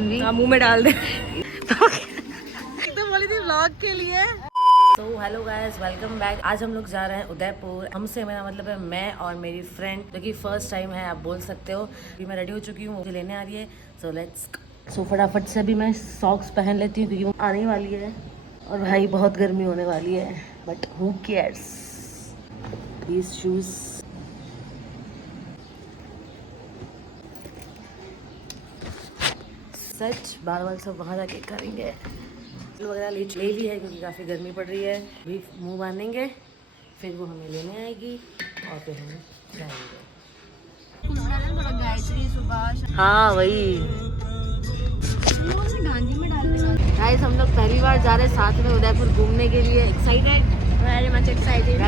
मुंह में डाल दे तो बोली थी व्लॉग के लिए। तो हेलो गाइस, वेलकम बैक। आज हम लोग जा रहे हैं उदयपुर। हमसे मेरा मतलब है मैं और मेरी फ्रेंड, जो कि फर्स्ट टाइम है आप बोल सकते हो। अभी मैं रेडी हो चुकी हूँ, मुझे लेने आ रही है। सो लेट्स सो फटाफट से अभी मैं सॉक्स पहन लेती हूँ क्योंकि वो आने वाली है और भाई बहुत गर्मी होने वाली है, but who cares. These shoes सच बाल सब वहाँ जाके करेंगे। वगैरह ले ली है क्योंकि काफ़ी गर्मी पड़ रही है। अभी मुंह बांधेंगे, फिर वो हमें लेने आएगी और फिर हम जाएंगे। हाँ वही गाइस, हम लोग पहली बार जा रहे हैं साथ में उदयपुर घूमने के लिए। Excited, very much excited.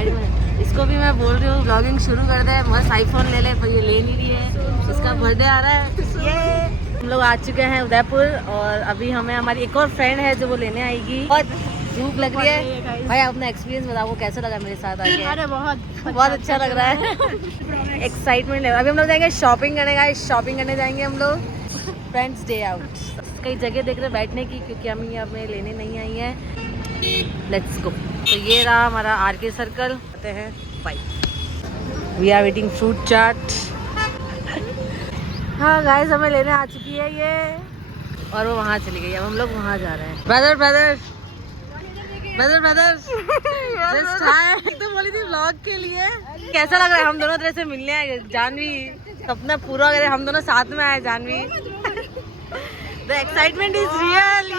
इसको भी मैं बोल रही हूँ व्लॉगिंग शुरू कर दे, बस आईफोन ले ले, पर ये ले नहीं रही है। इसका बर्थडे आ रहा है। ये हम लोग आ चुके हैं उदयपुर और अभी हमें हमारी एक और फ्रेंड है जो वो लेने आएगी। बहुत भूख लग रही है। भाई अपना एक्सपीरियंस बताओ, वो कैसा लगा मेरे साथ आके? अरे बहुत अच्छा लग रहा है। एक्साइटमेंट है। अभी हम लोग जाएंगे शॉपिंग करने का, शॉपिंग करने जाएंगे हम लोग। फ्रेंड्स डे आउट, कई जगह देख रहे बैठने की क्योंकि हम ये हमें लेने नहीं आई हैं। Let's go. तो ये रहा हमारा आरके सर्कल, आते हैं bike. We are waiting fruit chaat. हाँ गाइस, हमें लेने आ चुकी है ये और वो वहाँ चली गई। अब हम लोग वहाँ जा रहे हैं। ब्रदर जस्ट हाय। तो बोली थी व्लॉग के लिए। कैसा लग रहा है? हम दोनों तरह से मिलने आए। जानवी सपना पूरा करे, हम दोनों साथ में आए। Janvi the excitement is real.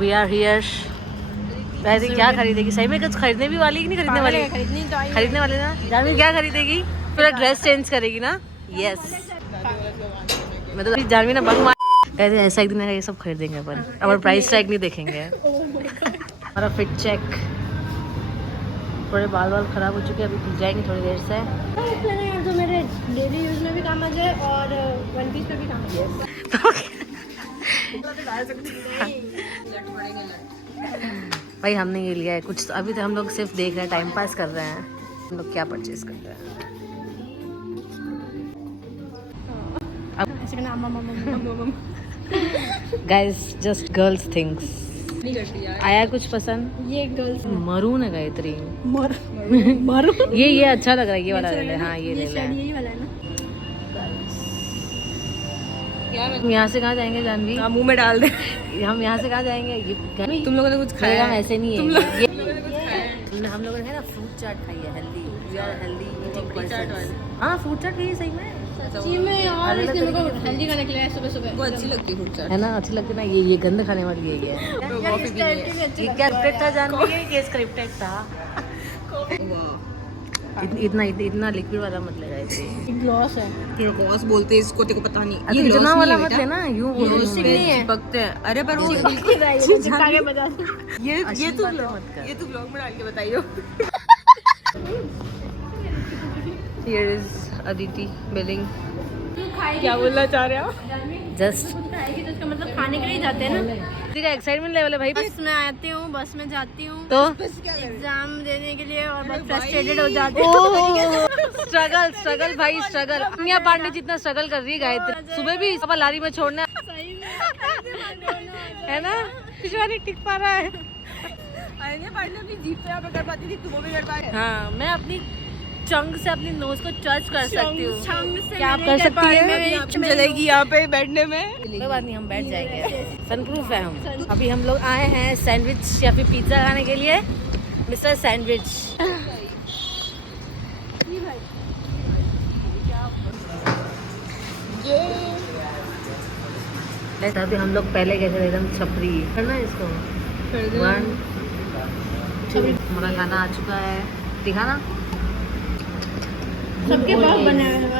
We are here। वैसे क्या खरीदेगी? सही में कुछ खरीदने भी वाली कि नहीं खरीदने वाली? खरीदने वाले ना। जानवी क्या खरीदेगी? पूरा ड्रेस चेंज करेगी ना? यस। मैं तो जानवी ना बंग मार कहते ऐसा एक दिन है, ये सब खरीदेंगे अपन। और प्राइस टैग नहीं देखेंगे। हमारा फिट चेक। थोड़े बाल खराब हो चुके हैं, अभी धुल जाएंगे थोड़ी देर से। जो मेरे डेली यूज में भी काम आ जाए और वन पीस पे भी काम आ जाए। भाई हमने ये लिया है कुछ, अभी तो हम लोग सिर्फ देख रहे हैं, टाइम पास कर रहे हैं। हम लोग क्या परचेज करते हैं गाइस, जस्ट गर्ल्स थिंग्स। आया कुछ पसंद? ये गर्ल्स मरून है गायत्री। मरून ये अच्छा लग रहा है। ये वाला ले ले। हाँ ये ले ले। यही वाला है ना। हम यहाँ से कहाँ जाएंगे जानवी? मुंह में डाल दे। हम यहाँ से कहाँ जाएंगे? ये तुम लोगों ने कुछ खाया? हम ऐसे नहीं है। हम लोगों ने ना फ्रूट चाट खाई है। Healthy, we are healthy eating persons. हाँ फ्रूट चाट खाई है सही में। सच्ची में यार, इसने मेरे को हेल्दी खाने के लिए सुबह वो अच्छी लगती है फ्रूट चाट, है ना? अच्छी लगती है ना। ये गंद खाने वाली है। ये क्या स्क्रिप्टेड था जानवी? ये स्क्रिप्टेड था। इतना लिक्विड वाला मत लेगा। इसे ग्लॉस है। ग्लॉस बोलते हैं इसको, तेरे को पता नहीं। ये इतना वाला मत लेना, यूं चिपकते हैं। अरे पर वो ये तू ब्लॉग में डाल के बताइयो। Here is Aditi billing। क्या बोलना चाह रहे हो? जस्ट मतलब खाने के लिए जाते हैं ना। का एक्साइटमेंट लेवल है भाई। बस में आती हूँ, बस में जाती हूँ तो एग्जाम देने के लिए और बस फ्रस्ट्रेटेड हो जाती हूँ। स्ट्रगल भाई स्ट्रगल। अमिया पांडे जितना स्ट्रगल कर रही है गायत्री। सुबह भी पापा लारी में छोड़ना है ना। पिछवानी टिक पा रहा है। अमिया पांडे भी जीप पे कर पाती थी, तुम भी कर पाए। हाँ मैं अपनी चंग से अपनी नोज को टच कर सकती हूँ। क्या आप कर सकती है? चलेगी यहाँ पे बैठने में। कोई बात नहीं, हम बैठ जाएंगे। सनप्रूफ है हम। अभी हम लोग आए हैं सैंडविच या फिर पिज्जा खाने के लिए। Mister sandwich. अभी हम लोग पहले गए थे एकदम छपरी करना है इसको। 1 2 हमारा खाना आ चुका है। दिखाना सबके पास बने हुए हैं।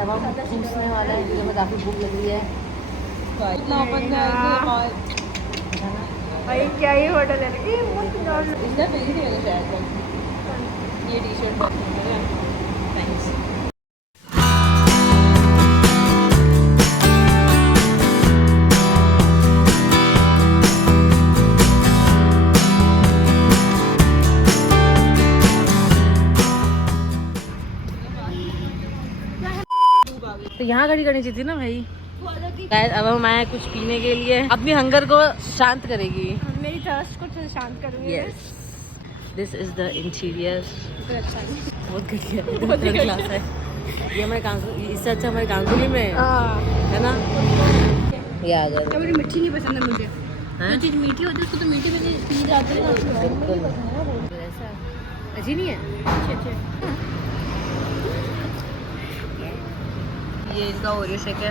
अब हम पूछने वाले हैं क्योंकि हमें काफ़ी भूख लग रही है। भाई क्या ही होटल है ये टी शर्ट। तो यहाँ खड़ी करनी चाहिए थी ना भाई। अब हम आए कुछ पीने के लिए, अपनी हंगर को शांत करेगी, मेरी थर्स्ट को तो शांत करूँगी। Yes, this is the interior. अच्छा है, बहुत घटिया, बहुत थर्ड क्लास है ये। हमारे कांगुली, इससे अच्छा हमारे कांगुली में है ना। ये आ गया। मेरी मिर्ची नहीं पसंद है मुझे। जो चीज़ मीठी होती है उसको तो मीठी में पी जाते हैं। ऐसा अच्छी नहीं है। अच्छे ये इनका ओरियो शेक है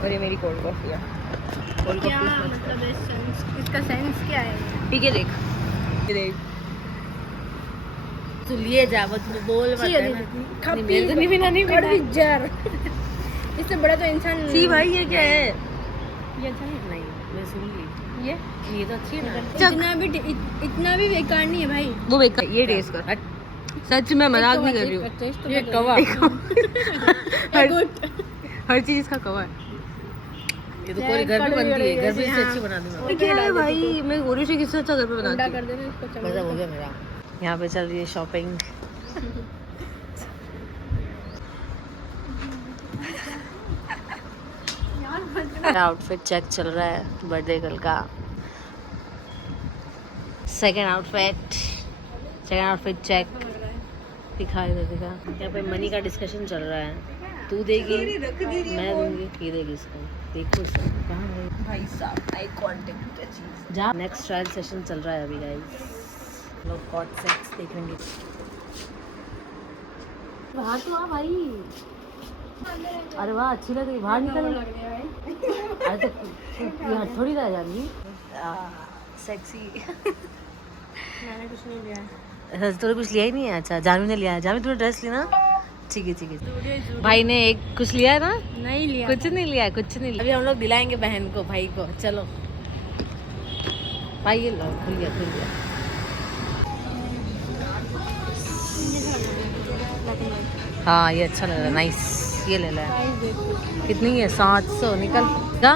और ये मेरी कोल्ड कॉफी है। कोल्ड क्या मतलब है सेंस, इसका सेंस क्या है? पी के देख, तू लिए जा, बस बोल मत देना। मेरे को नहीं पीना, नहीं पीना जार। इससे बड़ा तो इंसान। सी भाई ये क्या है? ये अच्छा है। नहीं मैं सुन ली, ये तो अच्छी है ना। इतना भी बेकार नहीं है भाई। वो बेकार, ये टेस्ट कर। सच में मजाक नहीं कर रही हूँ। ये कवा हर चीज का कवा है। ये तो कोई घर पे बनती है, घर पे इससे अच्छी बना दूंगा। क्या है भाई, मैं ओरियो शेक इससे अच्छा घर पे बनाती हूँ। कर देना इसको। मजा हो गया मेरा। यहाँ पे चल रही है शॉपिंग। आउटफिट चेक चल रहा है बर्थडे गर्ल का। सेकंड आउटफिट चेक दिखा। यहाँ पे मनी का डिस्कशन चल रहा है। तू देगी, मैं दूंगी, ये देगी इसको। देखो कहाँ भाई साहब, आई कांटेक्ट का चीज। जा। नेक्स्ट ट्रायल सेशन चल रहा है अभी गाइस। लोग कॉट सेक्स देखेंगे। बाहर तो आ भाई। अरे वाह, अच्छी लग रही। बाहर निकल। अरे तो यहाँ थोड़ी रह जाएगी सेक्सी। मैंने कुछ नहीं लिया है। तूने कुछ लिया ही नहीं है? अच्छा, जानवी ने लिया है। जानवी तूने ड्रेस ली ना? ठीक है। भाई ने एक कुछ लिया है ना? नहीं लिया, कुछ नहीं लिया, कुछ नहीं लिया। अभी हम लोग दिलाएंगे बहन को, भाई को। चलो भाई, ये लो, खुल गया। हाँ ये अच्छा लग रहा है, नाइस। ये ले ले। कितनी है? 700। निकल जा।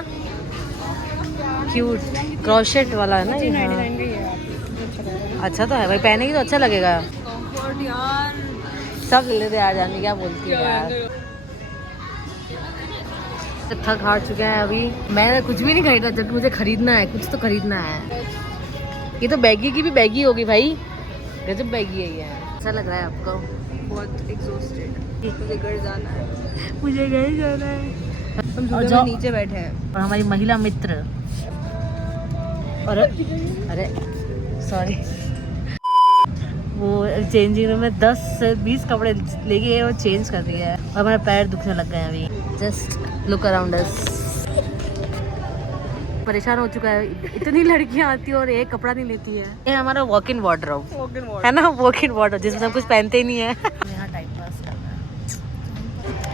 क्यूट क्रोशेट वाला है ना ये। हाँ। अच्छा तो है भाई, पहनेगी तो अच्छा लगेगा। यार सब ले लेते आ जाने, क्या बोलती है यार। थक हार चुके हैं अभी। मैंने कुछ भी नहीं खरीदा, जबकि मुझे खरीदना है, कुछ तो खरीदना है। ये तो बैगी की भी बैगी होगी भाई, गजब बैगी है ये। अच्छा लग रहा है आपको? बहुत एग्जॉस्टेड। मुझे घर जाना है। और जो नीचे बैठे हैं और हमारी महिला मित्र, और अरे सॉरी, वो चेंजिंग रूम में 10 से 20 कपड़े ले गए और चेंज कर दिया है। और हमारे पैर दुखने लग गए हैं अभी। Just look around us. परेशान हो चुका है, इतनी लड़कियां आती है और एक कपड़ा नहीं लेती है। ये हमारा वॉक इन वार्डरोब है ना, वॉक इन वार्डरोब जिसमें हम कुछ पहनते ही नहीं है। यहाँ टाइम पास करना है।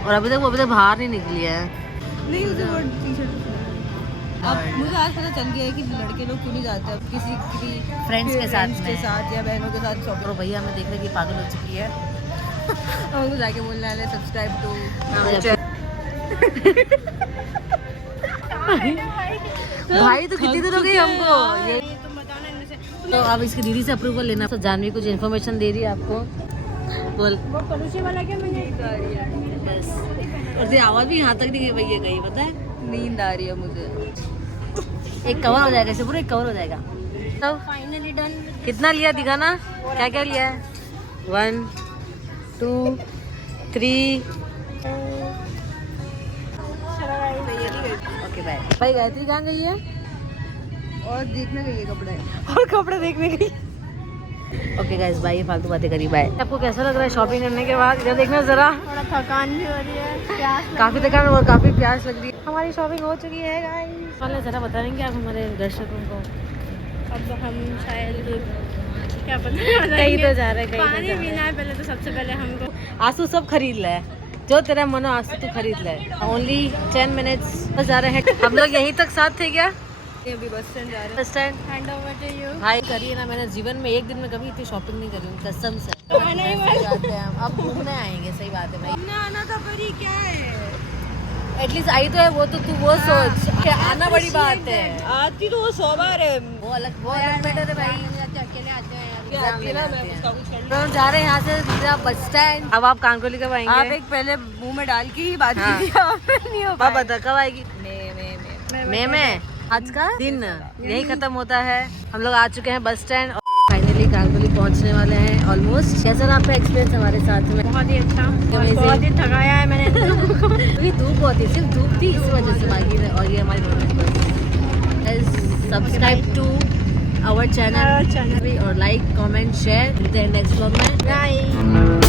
और अभी तक बाहर नहीं निकली है। नहीं, उसे वो टी-शर्ट। अब मुझे आज पता चल गया है कि लड़के लोग क्यों नहीं जाते अब किसी फ्रेंड्स के साथ या बहनों के साथ शॉपिंग। और भैया हमें देख रहे कि पागल हो चुकी है। हम उनको जाके बोलने वाले सब्सक्राइब टू। भाई तो कितनी देर हो गई हमको ये। तो अब इसकी दीदी से अप्रूवल लेना। तो जानवी कुछ इन्फॉर्मेशन दे रही है आपको, बोल। वो पड़ोसी वाला क्या, मुझे बस, और आवाज भी यहाँ तक नहीं गई भैया, गई पता है। नींद आ रही है मुझे। एक कवर हो जाएगा इसे, पूरा एक कवर हो जाएगा। तो फाइनली डन। कितना लिया दिखाना, क्या क्या लिया है? 1 2 3। Okay bye. भाई गायत्री कहाँ गई है? और देखने गई है कपड़े। और कपड़े देखने गई। Okay guys, bye. फालतू बातें करी, बाय। आपको कैसा लग रहा है शॉपिंग करने के बाद? इधर देखना जरा। थोड़ा थकान भी हो रही है, प्यास काफी थकान और काफी प्यास लग रही है। हमारी शॉपिंग हो चुकी है गाइस। वाले जरा बताएंगे आप हमारे दर्शकों को? अब हम शायद क्या पता कहीं तो जा रहे हैं, कहीं पानी पीना है पहले तो। सबसे पहले हमको आंसू सब खरीद ले, जो तेरा मन हो आंसू तू खरीद ले। ओनली 10 मिनट्स बस जा रहे हैं हम लोग। यहीं तक साथ थे क्या? अभी बस स्टैंड जा रहे हैं। Bus stand. Hand over to you. भाई करिए ना, मैंने जीवन में एक दिन में कभी इतनी शॉपिंग नहीं करी हूँ कसम से। जाते हैं हम, अब घूमने आएंगे। सही बात है भाई, आना था पर ही क्या है, एटलीस्ट आई तो है। वो तो तू वो सोच कि आना बड़ी बात है। आती तो वो 100 बार है। वो अलग मैटर है भाई। अकेले आते हैं यार। तो हम जा रहे हैं यहाँ से सीधा बस स्टैंड। अब आप कांकोली कब आएंगे? आप एक पहले मुंह में डाल के ही बात हाँ। कीजिए, नहीं हो आप बता कब आएगी? मैं में आज का दिन यही खत्म होता है। हम लोग आ चुके हैं बस स्टैंड और फाइनली कांकोली पहुंचने वाले हैं ऑलमोस्ट। कैसा रहा आपका एक्सपीरियंस हमारे साथ में? बहुत ही अच्छा, बहुत ही थकाया है मैंने। क्योंकि धूप बहुत थी, सिर्फ धूप थी इस वजह से, बाकी और ये हमारी सब्सक्राइब टू आवर चैनल और like comment share. Next vlog में। बाय।